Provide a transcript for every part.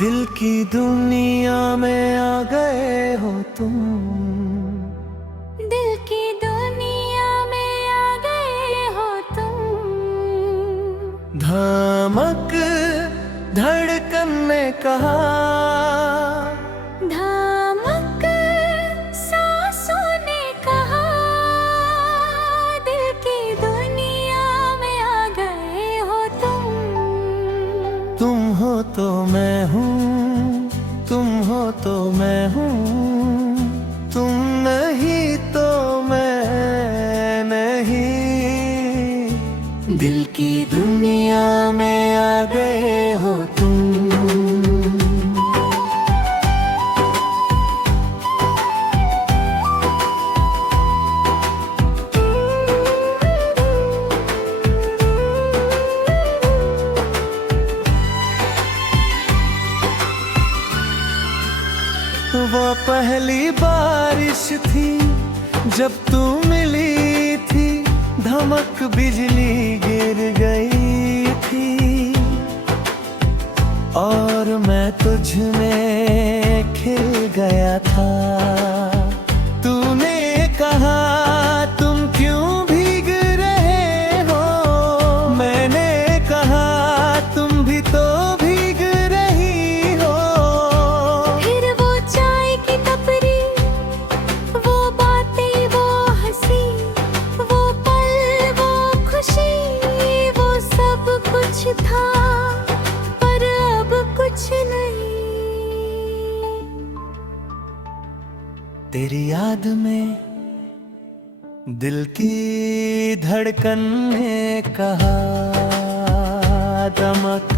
दिल की दुनिया में आ गए हो तुम, दिल की दुनिया में आ गए हो तुम। धमक धड़कन ने कहा, धमक सांसों ने कहा, दिल की दुनिया में आ गए हो तुम। तुम हो तो मैं हूँ, तुम हो तो मैं हूँ, तुम नहीं तो मैं नहीं। दिल की दुनिया में आ गए हो तुम। वो पहली बारिश थी जब तू मिली थी, धमक बिजली गिर गई थी और मैं तुझ में खिल गया था। तूने कहा तुम क्यों भीग रहे हो, मैंने कहा तुम भी तो भीग रही हो। फिर वो चाय की टपरी, वो बातें, वो हंसी, वो पल, वो खुशी, वो सब कुछ था पर अब कुछ नहीं। तेरी याद में दिल की धड़कन ने कहा, दमक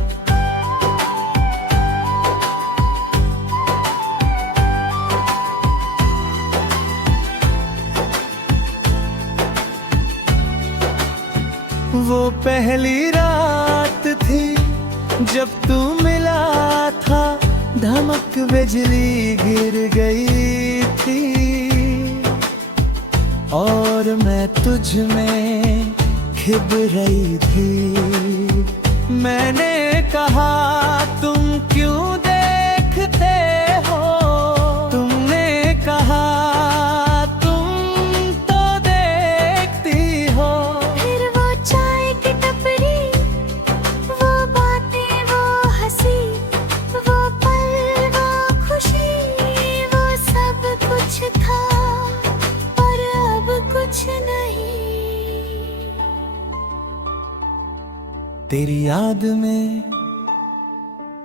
वो पहली रात थी जब तू मिला था, धमक बिजली गिर गई थी और मैं तुझ में खिब रही थी। मैंने कहा तुम क्यों देखते हो, तुमने कहा तुम तो देखती हो। फिर वो चाय की टपरी, वो बातें, वो हंसी, वो पल, वो खुशी, वो सब कुछ था पर अब कुछ नहीं। तेरी याद में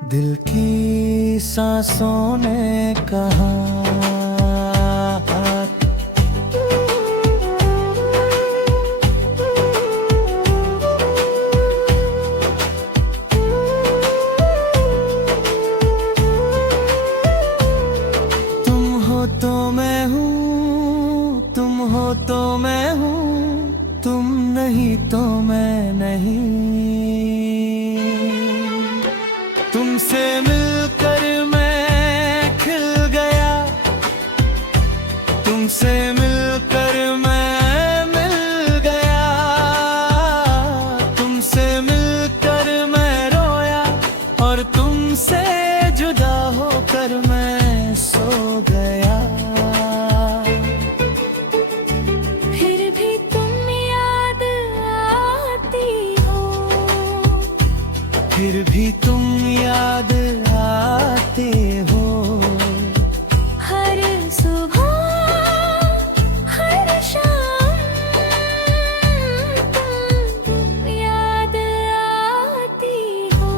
दिल की सांसों ने कहा, तुम हो तो मैं हूँ, तुम हो तो मैं हूँ, तुम नहीं तो मैं नहीं। तुमसे मिलकर मैं खिल गया, तुमसे मिलकर मैं मिल गया, तुमसे मिलकर मैं रोया और तुमसे जुदा होकर मैं सो गया। फिर भी तुम याद आती हो, फिर भी तुम याद आते हो। हर सुबह, हर शाम तुम याद आती हो।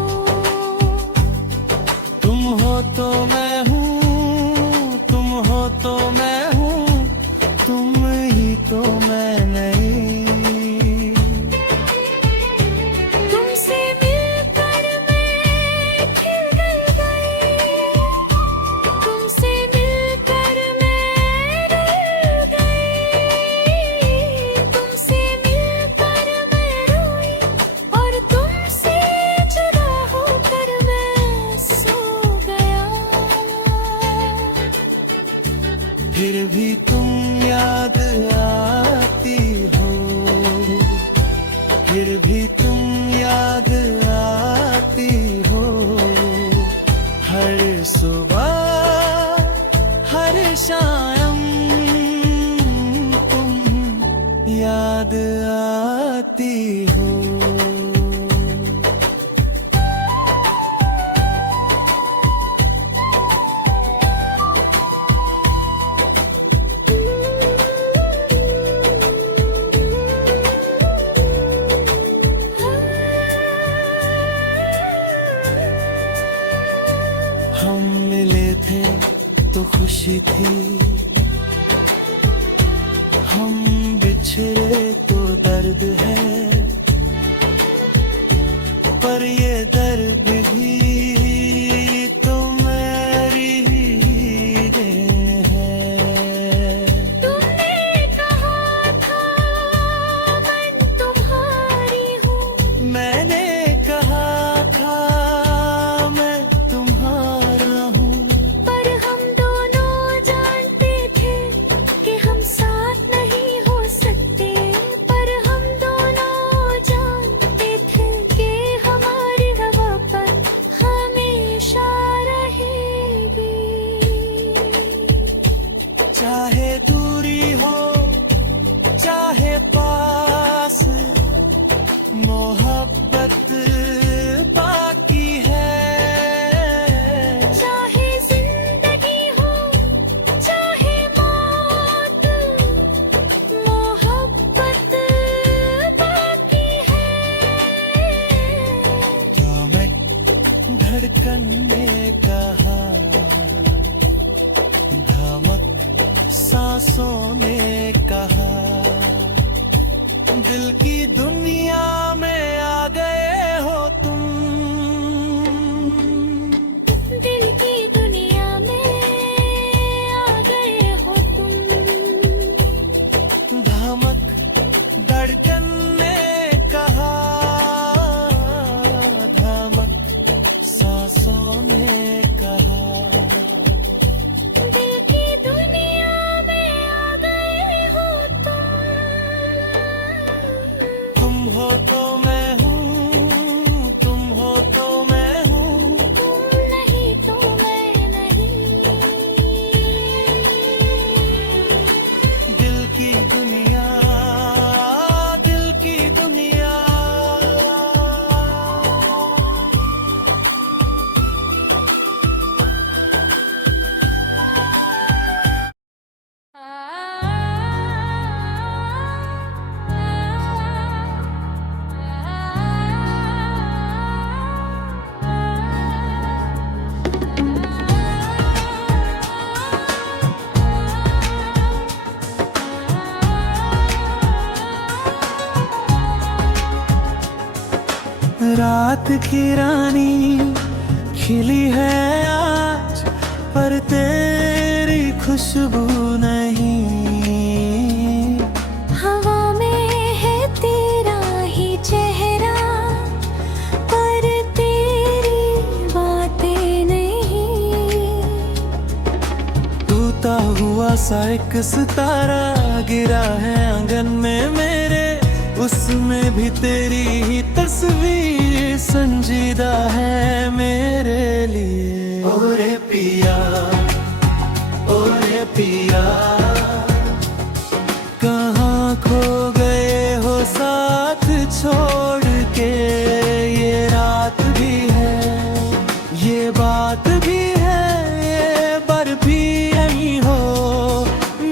तुम हो तो मैं हूँ, तुम हो तो मैं हूँ, तुम ही तो मैं नहीं। तुमसे मिलकर मैं खिल गई, तुमसे मिलकर मैं रुल गई, तुमसे मिलकर मैं रोई और तुमसे जुदा होकर मैं सो गया। फिर भी तुम याद आती हो, फिर भी तुम याद आती हो। हर शायम तुम याद आती हो। हम मिले थे तो खुशी थी, हम बिछड़े तो दर्द है, पर ये दर्द भी तो मेरी ही देन है। तुमने कहा था मैं तुम्हारी हूँ, मैंने कहा था मैं तुम्हारा हूँ, पर हम दोनों जानते थे कि हम साथ नहीं हो सकते। पर हम दोनों जानते थे कि हमारी हवा पर हमेशा रहेगी। चाहे दूरी हो चाहे पास, मोहब्बत बाकी है। चाहे जिंदगी हो चाहे मौत, मोहब्बत बाकी है। धड़क धड़कन ने कहा, धमक सांसों ने कहा, दिल की दुनिया में आ गए हो तुम। दिल की दुनिया में आ गए हो तुम। धमक धड़कन ने कहा, धमक सांसों ने कहा, दिल की दुनिया में आ गए हो तुम हो तो मैं हूँ, तुम हो तो मैं हूँ, तुम नहीं तो मैं नहीं। दिल की दुनिया, दिल की दुनिया। रात की रानी खिली है आज, पर तेरी खुशबू नहीं। हवा में है तेरा ही चेहरा, पर तेरी बातें नहीं। टूटा हुआ सा एक सितारा गिरा है आंगन में मेरे, उसमें भी तेरी ही तस्वीर संजीदा है मेरे लिए। ओरे पिया, ओरे पिया, कहाँ खो गए हो साथ छोड़ के। ये रात भी है, ये बात भी है, ये बर्फी नहीं हो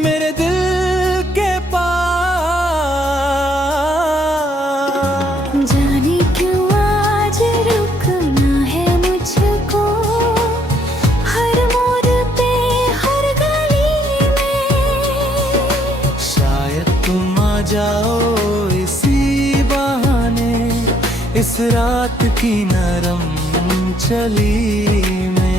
मेरे दिल के पास। जाने क्यों आज रुकना है मुझको, हर मोड़ पे हर गली में। शायद तुम आ जाओ इसी बहाने, इस रात की नरम चली में।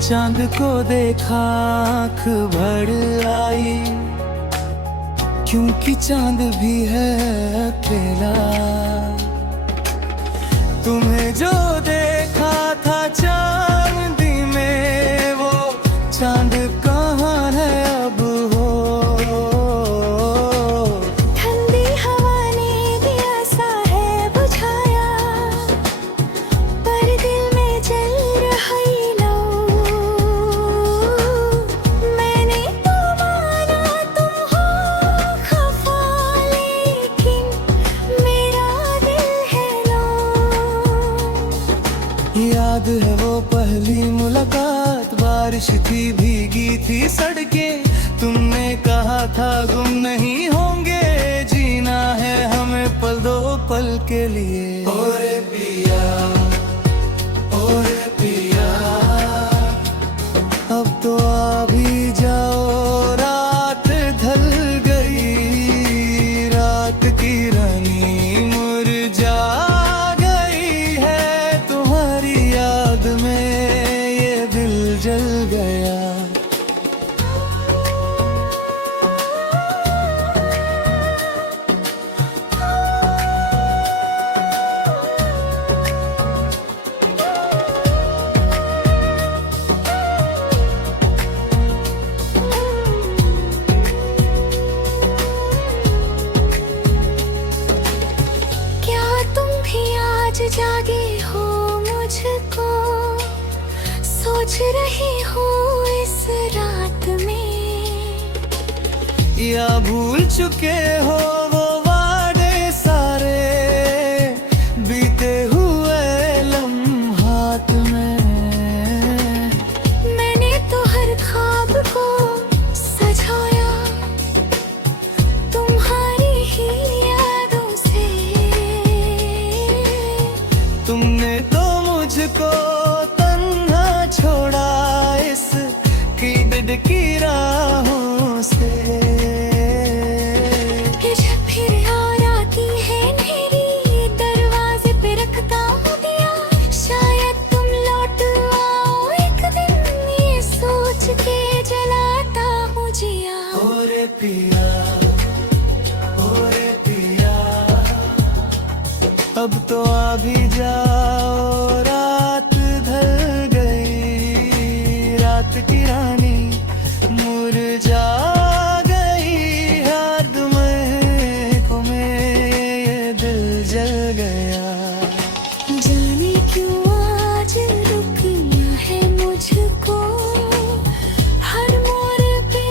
चांद को देखा आँख भर आई, क्योंकि चांद भी है अकेला। तुम्हें जो देखा था चांदी में, वो चांद कहाँ है अब हो। बारिश थी भीगी थी सड़कें, तुमने कहा था गुम नहीं होंगे, जीना है हमें पल दो पल के लिए। ओरे पिया, ओरे पिया, अब तो आ भी जाओ, रात ढल गई, रात की रानी मुरझा गई है, तुम्हारी याद में ये दिल जल गया। जागे हो मुझको, सोच रही हो इस रात में, या भूल चुके हो वो वादे सारे, बीते हुए लम्हात में। मैंने तो हर ख्वाब को सजाया तुम्हारी ही यादों से, तुमने तो मुझको तन्हा छोड़ा इस कीड़ की राहों से। कि जब फिर याद आती है अंधेरी, दरवाजे पे रखता हूँ दिया, शायद तुम लौट आओ एक दिन, ये सोच के जलाता हूँ जिया। ओरे पिया, ओरे पिया, अब तो आ भी जाओ, रात ढल गई, रात की रानी मुरझा गई, याद में ये दिल जल गया। जाने क्यों आज रुकना है मुझको, हर मोड़ पे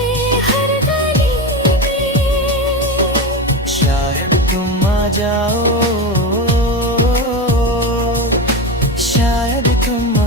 हर गली में, शायद तुम आ जाओ, शायद तुम